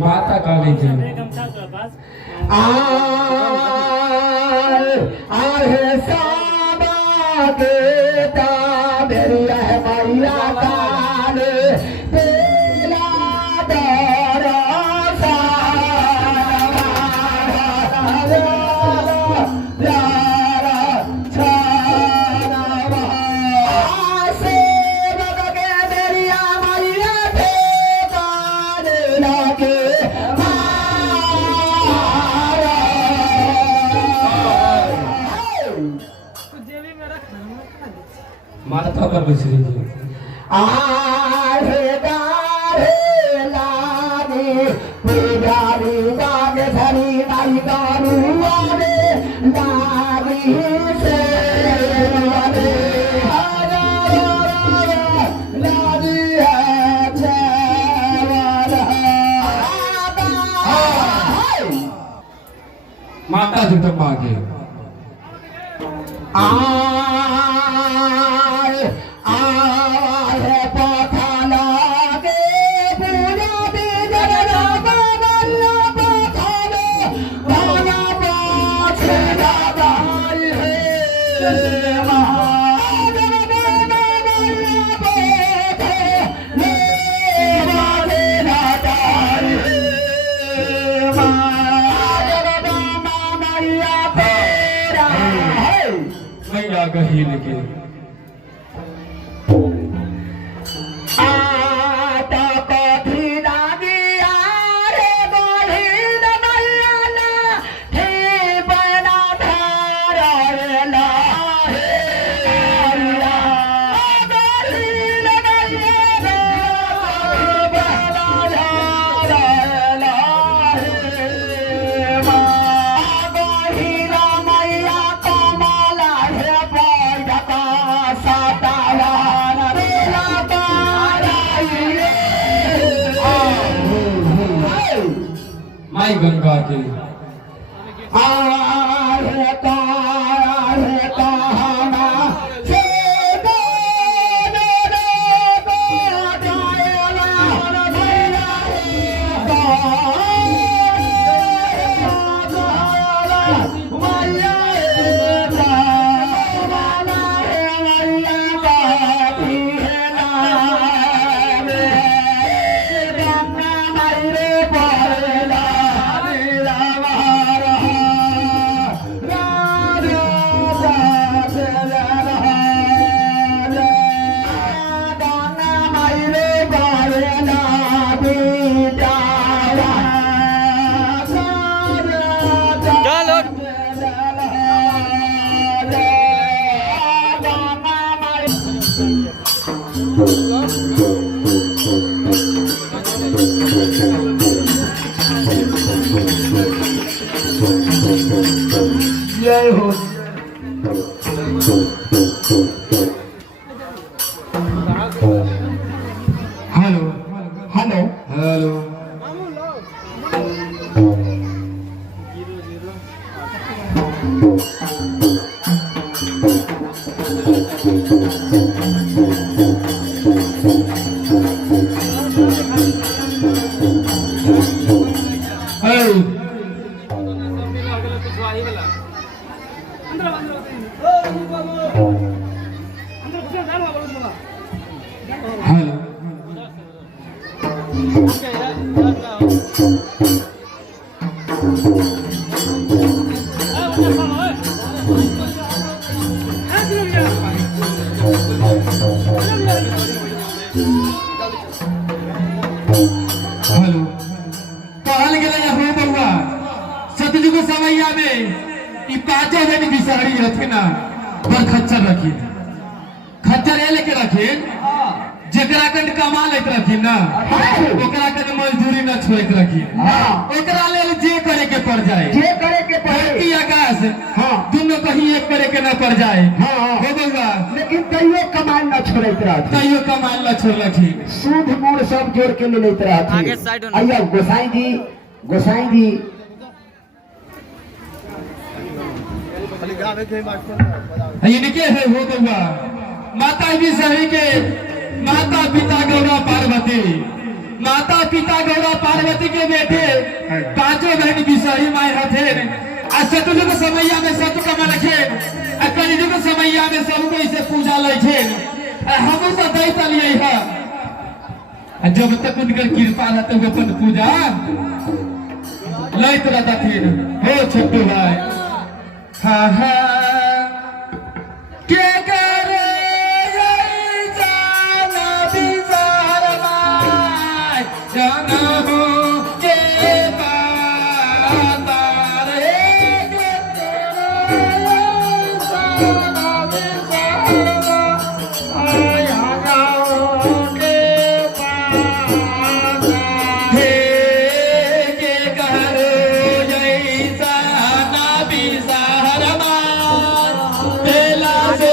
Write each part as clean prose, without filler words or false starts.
माता काली जी आहे साबा के ताबेरिया है मैया काल तेला दरा माता पर बिसरी जी आहे गारे लागे पुजारी गागे धरी नाई गारू आगे लागी से लागी है माता जगदम्बा के मैया गही लगे माई गंगा के जय हो hello hello hello hello hello कहल गेल हो बउआ सतयुग समैया में ई पांचों जन बिसहरी रहथिन ना पर खच्चर रखी खच्चर ये लेके रखिन जेकरा कन कमा लेत रखिन ना ओकरा कन मजदूरी न छोड़त रखिन ओकरा लेल जे करे के पड़ जाए जे करे के पड़े धरती आकाश हाँ दोनों कहीं एक करे के न पड़ जाए हाँ हो बउआ लेकिन कहियो कमाल न छोड़त रहती कहियो कमाल न छोड़ रखिन सूद मूड सब जोड़ के ले लेते रहती आगे साइड होना। आइया गोसाई जी इनके है हो बउआ माता बिसहरी के माता पिता गौरा पार्वती माता पिता गौरा पार्वती के बेटे पांचों बहन बिसहरी माए हथेन आ सतयुग समैया में सत कमा रखेन आ कलयुग समैया में सब कोई से पूजा लखेन हम तो दैत लिए है जब तक उनकर कृपा रहते हुए अपन पूजा लैत रहता फिर हो छोटू भाई हाँ हाँ के करे जाना बिचार माय जाना हो के पातार हे के करे जाना बिचार माय जाना हो के पातार हे के करे जाना बिचार माय तेला से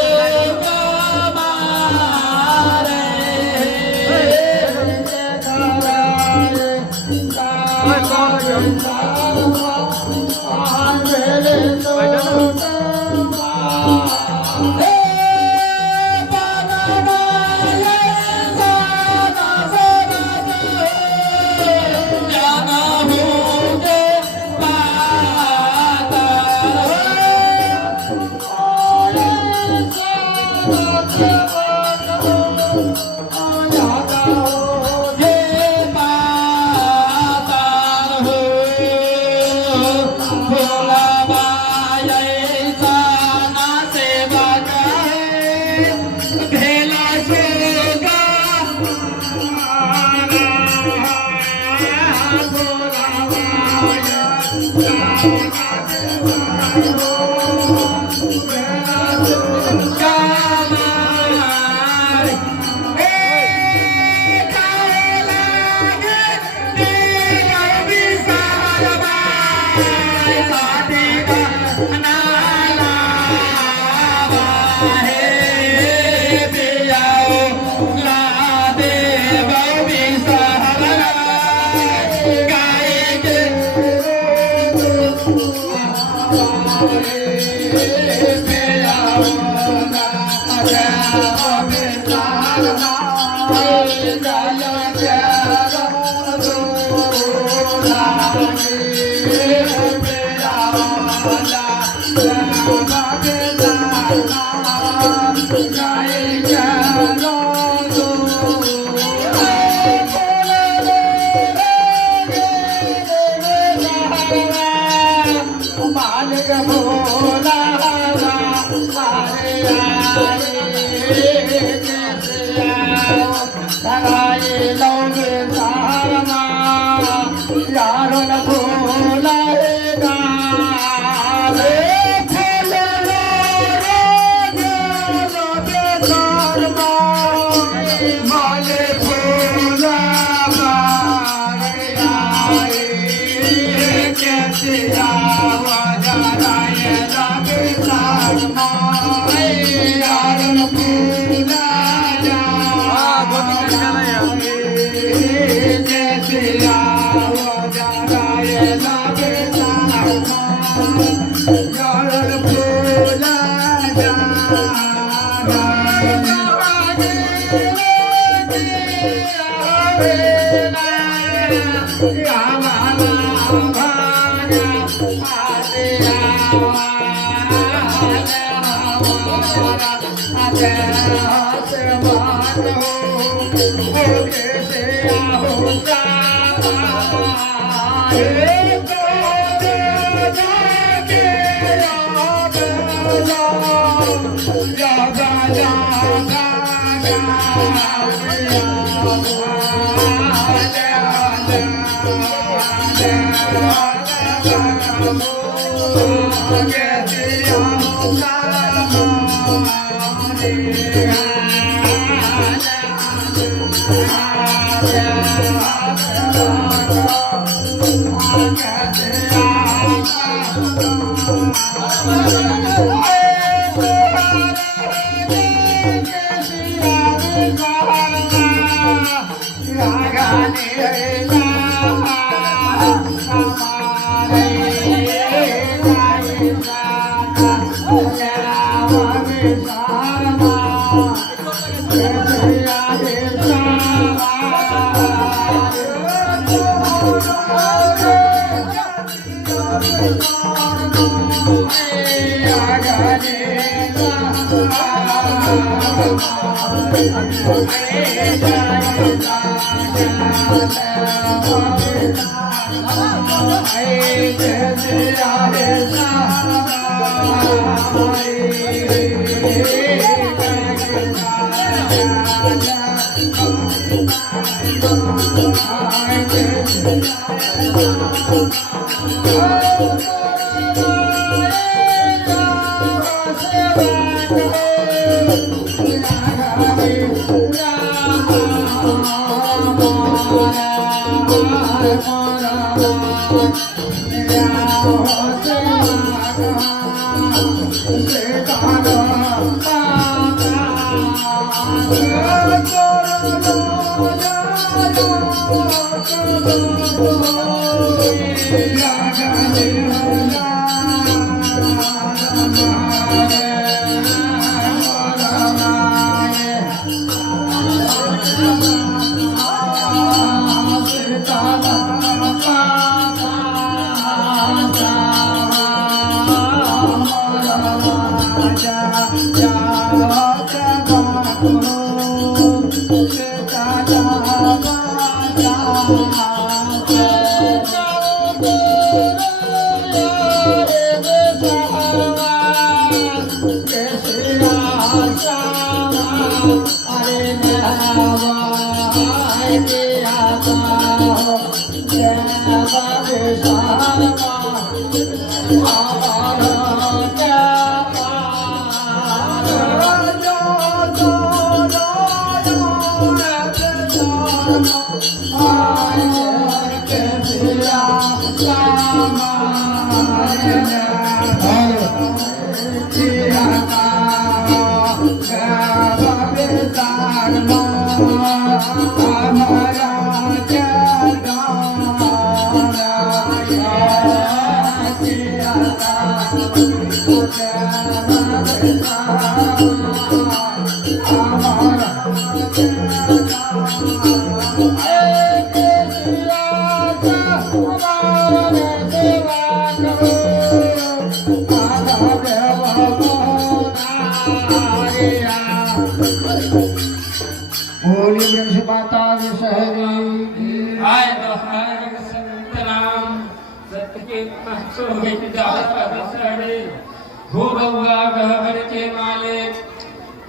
हो बउआ घर के मालिक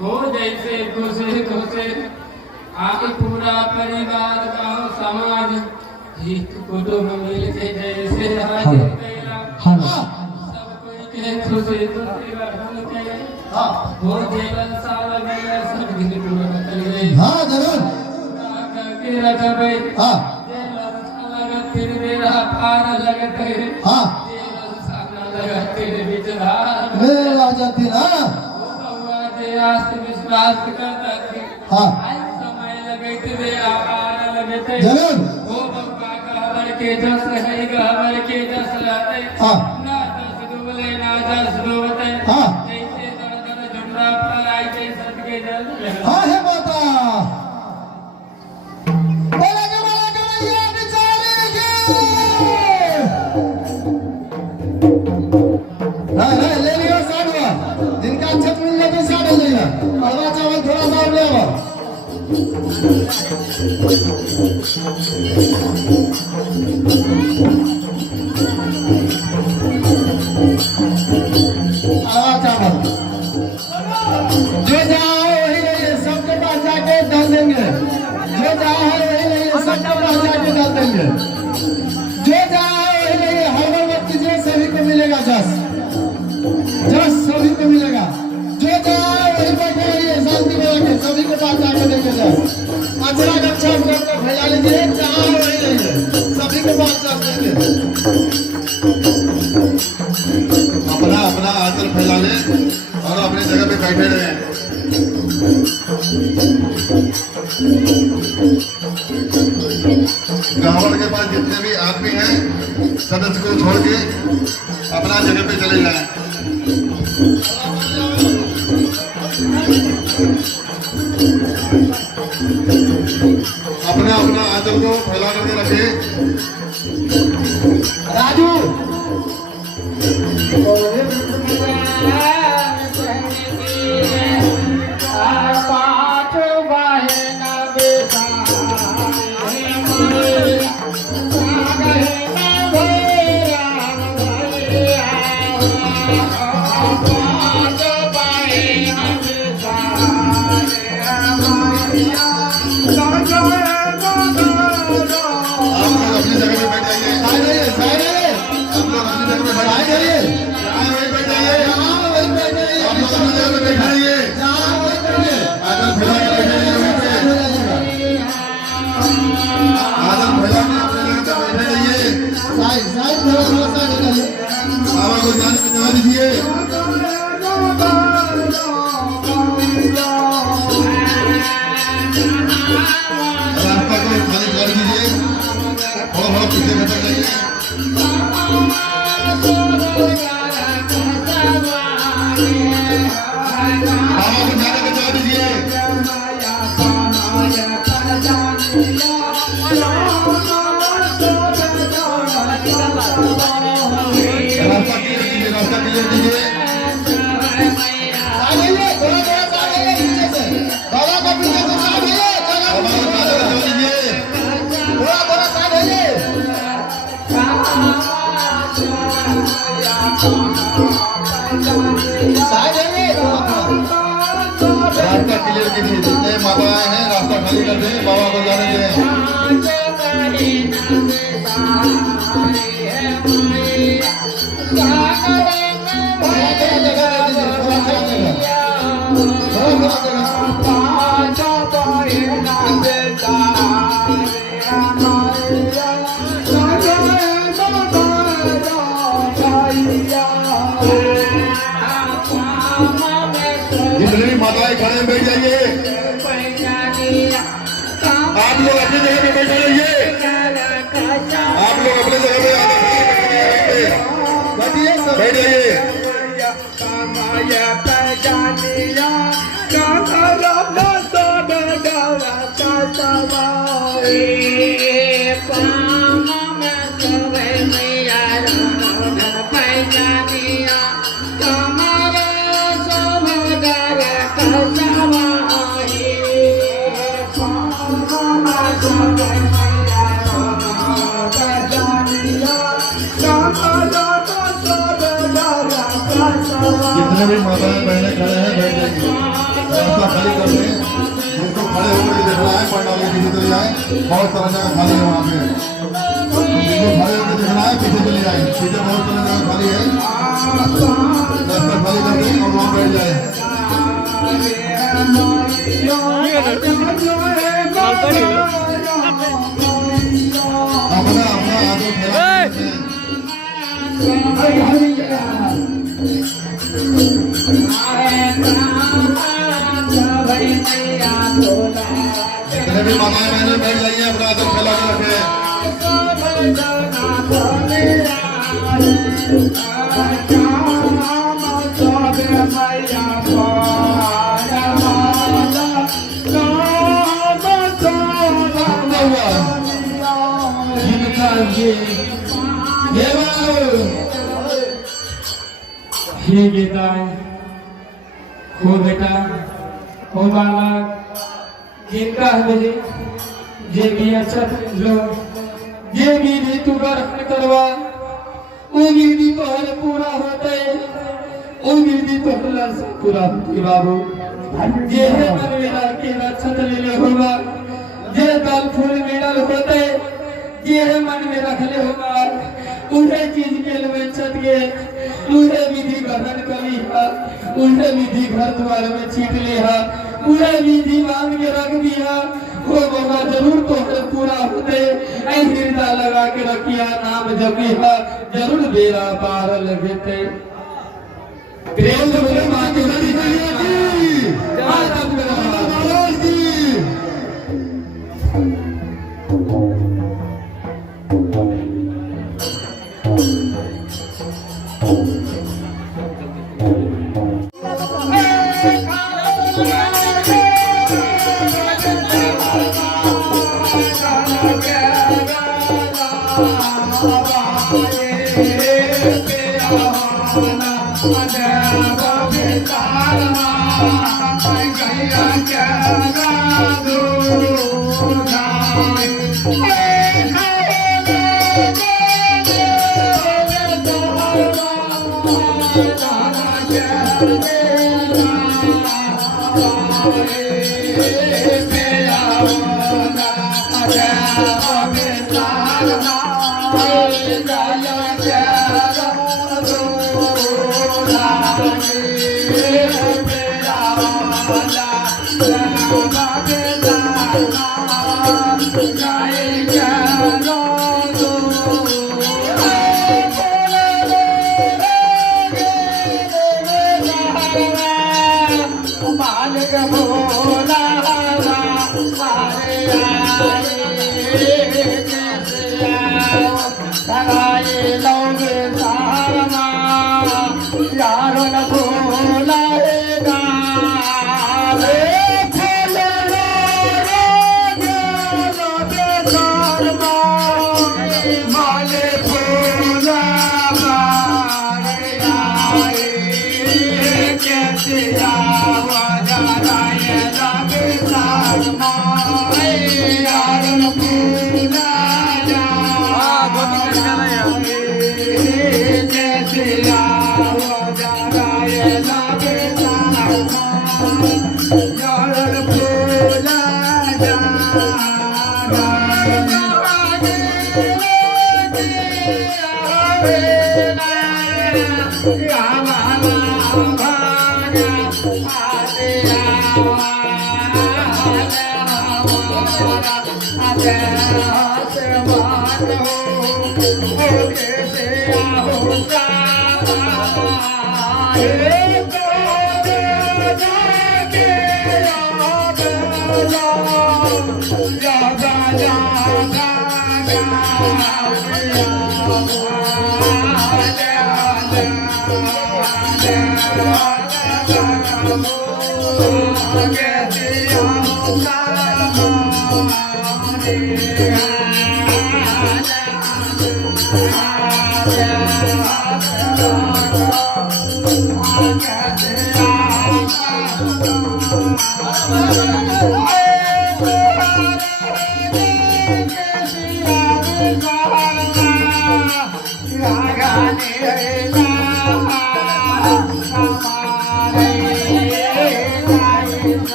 हो जैसे खुशी खुशी आगे पूरा परिवार गांव समाज हित कुटुंब मिल के जैसे हाजिर कैला सब कोई के खुशी खुशी रहन के हो जीवन साल गया सब दिन पूरा कर गए हाँ जरूर के रखबे हाँ लगा फिर मेरा पार लगते हाँ तेरे विचार मेरे राजा तेरा बउआ जे आस्थ विश्वास करता थी हाँ समय लगे थे आकार लगे थे जरूर वो बउआ कहवर के जस है कहवर के जस रहते हाँ ना जस डूबले ना जस डूबते हाँ जैसे दर दर झुंडा फलाई जैसे सबके जल हाँ है माता बोला ये बेचारे के ले लियो साधुआ जिनका छत मिल जाए सामने आवा आवा चावल जो जहाँ है वही रहिए, सबके पास जाके डाल देंगे। जो जहाँ है वही रहिए, सबके पास जाके डाल देंगे। जो जहाँ है वही रहिए, हड़बड़ मत कीजिए, सभी को मिलेगा जस सभी को मिलेगा। जो जहाँ है वही बैठे रहिए, शांति बना के सभी के पास जाके देंगे जस। अचरा गच्छा अपने को फैला लीजिए, जहाँ है वही रहिए, सभी के पास जस देंगे। अपना अपना आंचल फैला ले और अपनी जगह पे बैठे रहे। गावड़ के पास जितने भी आदमी हैं सदस्य को छोड़ के अपना जगह पे चले जाएं। अपना अपना आंचल को फैला करके रखे। राजू आप लोग अपनी जगह पे बैठ जाइए। साइड रहिए, साइड रहिए, आप लोग अपनी जगह पे बैठ साइड जाइए। रहिए। यहाँ वहीं बैठ जाइए। जहाँ वही बैठे रहिए, आप लोग अपनी जगह पे बैठ जाइए। जहाँ वही बैठे। आंचल फैला के बैठे रहिए वहीं पे। आंचल फैला के अपनी जगह पे बैठे रहिए। साइड साइड थोड़ा थोड़ा साइड रहिए। बाबा को जाने में जवा दीजिए। रास्ता को खाली कर दीजिए। थोड़ा थोड़ा पीछे खतर जाइए। बाबा को जाने में जवा दीजिए। रास्ता क्लियर कीजिए। रास्ता क्लियर कीजिए। साइड रहिए, थोड़ा थोड़ा साइड रहिए पीछे से। बाबा का पीछे से साइड रहिए, जगह बाबा को जाने में जवा दीजिए। थोड़ा थोड़ा साइड रहिए। साइड रहिए, थोड़ा थोड़ा। रास्ता क्लियर कीजिए। जितने बाबा आए हैं रास्ता खाली कर दें। बाबा को जाने दें। थोड़ा थोड़ा जगह दे दीजिए, थोड़ा थोड़ा जगह, थोड़ा थोड़ा जगह। जितने भी माताएं खड़े हैं बैठ जाइए। आप लोग अपनी जगह पे बैठे रहिए। आप लोग अपनी जगह पे बैठिए सब। बैठ जाइए। जितने भी माताएं बहनें खड़े हैं बैठ जाइए। रास्ता खाली कर दें। जिनको खड़े होकर के देखना है पंडाल के पीछे चले जाए। बहुत सारा जगह खाली है वहाँ पे। जिनको खड़े होकर देखना है पीछे चले जाए। पीछे बहुत सारा जगह खाली है। रास्ता खाली कर दें और वहाँ बैठ जाए। अपना अपना आंचल फैला के जितने भी माताएं बहनें बैठ जाइए। अपना आंचल फैला के रखें। हे गीता हो बेटा हो बालक जिनका हमें जे भी अच्छा लो जे भी तू ग्रहण करवा उम्मीद तो हर पूरा होते उम्मीद तो हर से पूरा होती बाबू जे है मन मेरा के रक्षत ले ले होगा जे दल फूल मेडल होते जे है मन में रख ले होगा उन्हें चीज के लिए छत के उन्हें विधि ग्रहण कर लिया उन्हें विधि घर द्वार में छीट लिया उन्हें विधि मांग के रख दिया वो होगा जरूर तो पूरा होते हृदय लगा के रखिया नाम जपिया जरूर बेरा पार लगते प्रेम से मांगे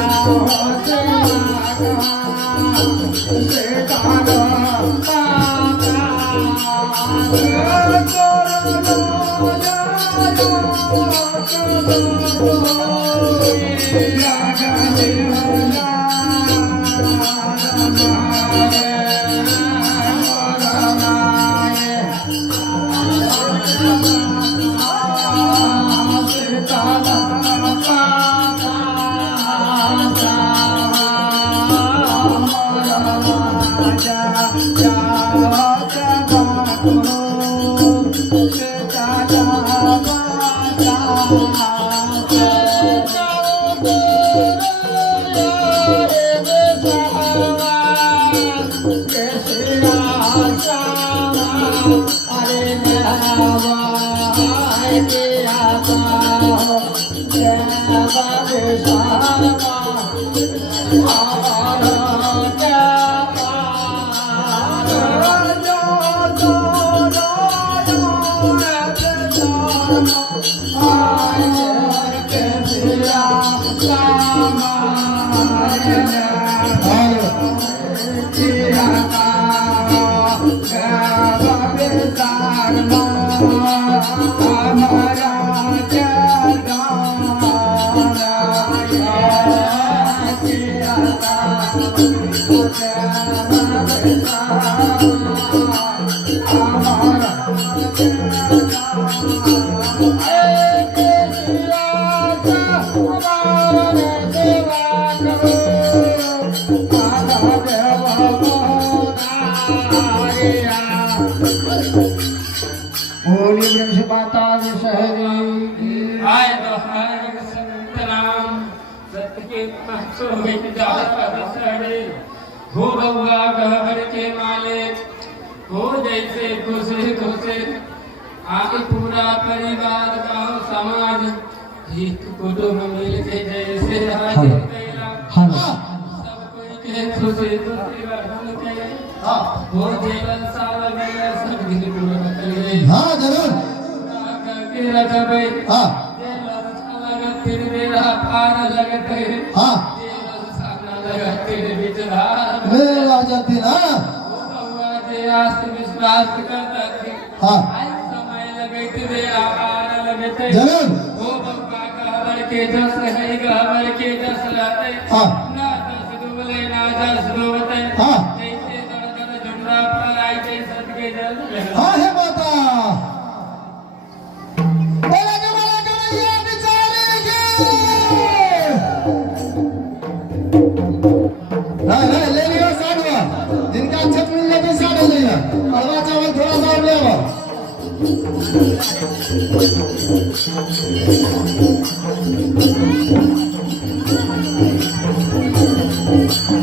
Yeah. बोली वृक्ष माता विषहरी आय दोहाय संतनाम सत्य के पांचों में जाता सड़े हो बउआ गहर के मालिक हो जैसे खुशी खुशी आगे पूरा परिवार गांव समाज एक कुटुंब मिल के जैसे हाजिर कैला सब कोई के खुशी खुशी बढ़न के हो जीवन साल में सब दिन पूरा कर गए हाँ जरूर के रखबे हाँ लगत तेरे मेरा पार लगते हाँ मेरे राजा थी ना आस विश्वास करता थी हाँ समय लगते थे आकार लगते जरूर वो बप्पा गहबर के जस है गहबर के जस रहते हाँ ना दस डूबले ना दस डूबते हाँ जैसे दर दर झुंडा पर आई जैसे सदके जल हाँ है माता बोला कन्हैया बेचारे के नहीं ले लियो साड़वा जिनका छत मिल जाए तो साड़ ले लिया अरवा चावल थोड़ा सा और ले आओ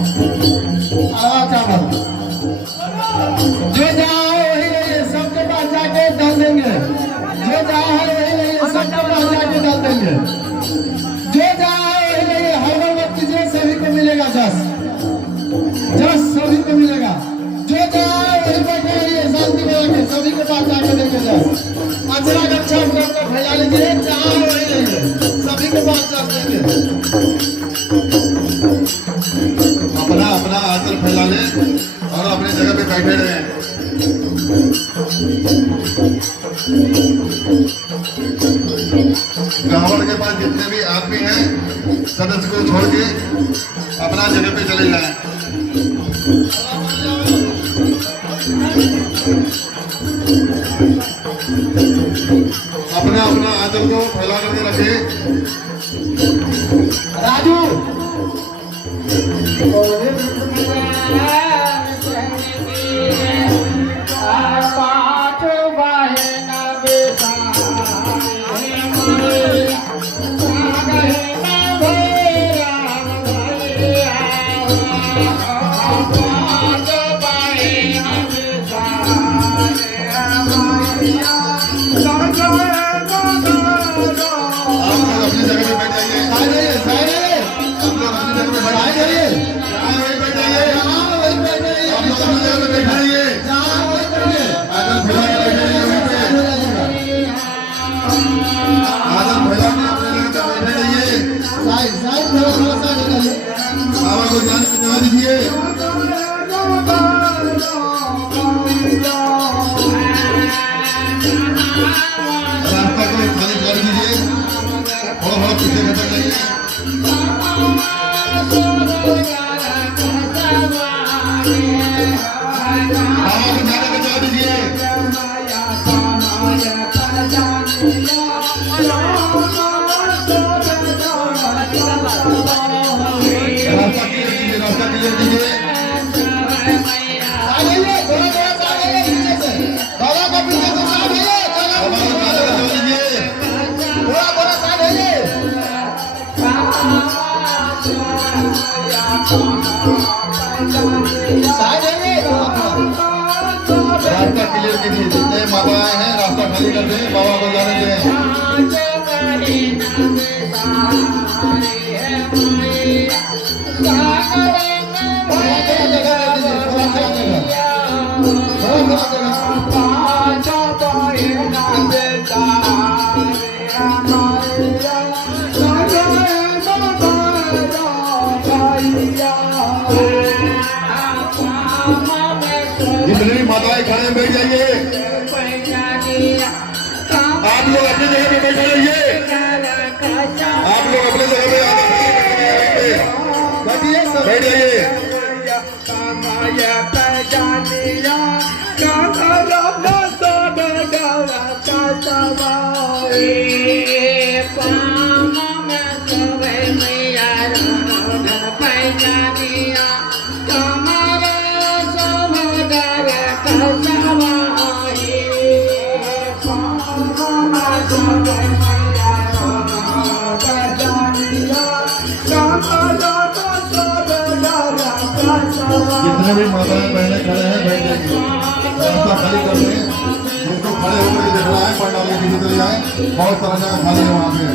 अरवा चावल जो जहाँ है वही नहीं सबके पास जाके डाल देंगे जो जहाँ है वही नहीं सबके पास जाके डाल देंगे जो जहाँ है वही नहीं हड़बड़ मत कीजिए सभी को मिलेगा जस सभी को मिलेगा जो जहाँ है वही बैठे रहिए शांति में रखे सभी के पास जाके देंगे जस अचरा गच्छा को फैला लीजिए जहाँ है वही नहीं सभी के पास जस देंगे अपना अपना आंचल फैला ले और अपनी जगह पे बैठे रहे गाँव के पास जितने भी आदमी हैं सदस्य को छोड़ के अपना जगह पे चले जाएं। अपना अपना आंचल को फैला करके रखे। राजू आप लोग अपनी जगह पे बैठ जाइए। साइड रहिए आप लोग अपनी जगह पे बैठ जाइए। यहाँ वहीं बैठ जाइए। आप लोग अपनी जगह पे बैठ जाइए। आंचल फैला के बैठ जाइए वहीं पे। आंचल फैला के अपनी जगह पे बैठ जाइए। बाबा को जाने में जगह दीजिए। रास्ता को खाली कर दीजिए। थोड़ा पीछे खत्म जाइए। बाबा को जाने में जगह दीजिए। रास्ता क्लियर कीजिए। बाबा को जाने में जगह दीजिए। रास्ता क्लियर कीजिए। जितने माता आए हैं रास्ता खाली कर दें। बाबा को जाने दें। Bye. माताएं खड़े बैठ जाइए। आप लोग अपनी जगह पे बैठे रहिए। आप लोग अपनी जगह पे बैठिए, बैठ जाइए। जितने भी माताएं बहनें खड़े हैं बैठ जाइए, रास्ता खाली कर दें। जिनको खड़े होकर देखना है पंडाल के पीछे चले जाए, बहुत सारा जगह खाली है वहाँ पे।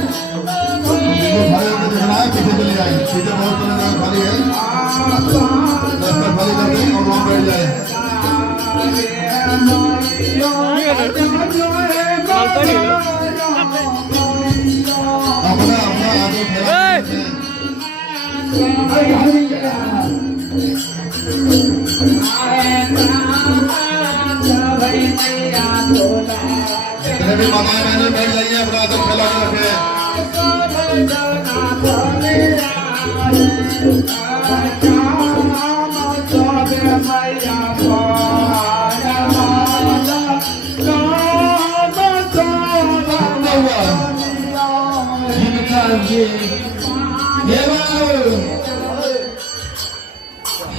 जिनको खड़े होकर देखना है पीछे चले जाए, पीछे बहुत सारा जगह खाली है, रास्ता खाली कर दें और वहाँ बैठ जाए। अपना अपना आगे फैला जितने भी माताएं बहनें बैठ जाइए, अपना आदर फैला के रखें।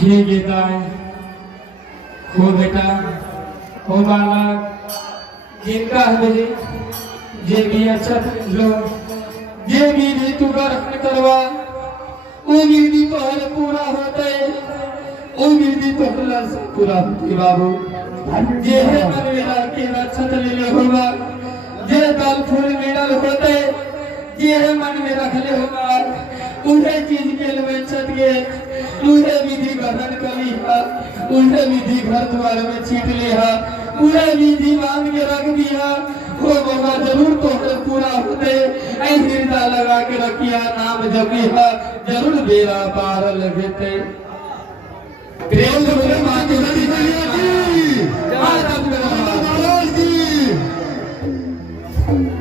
हे गीता हो बेटा हो बालक, जिनका हृदय जे भी अच्छा जो जे विधि तू ग्रहण करवा वो विधि तोहर पूरा होते, वो विधि तोहरा से पूरा होती बाबू। जे है मन मेरा के रक्षत ले होगा, जे दल फूल मिलल होते, जे है मन में रखले होगा, उहे चीज के लिए छत के उहे विधि ग्रहण करी है, उहे विधि घर द्वार में छीट ले है, उहे विधि बांध के रख दिया, वो होगा जरूर तोहर पूरा होते। ऐ हृदय लगा के रखिया, नाम जपिया, जरूर बेड़ा पार लगते। प्रेम से बोले माता की जय की।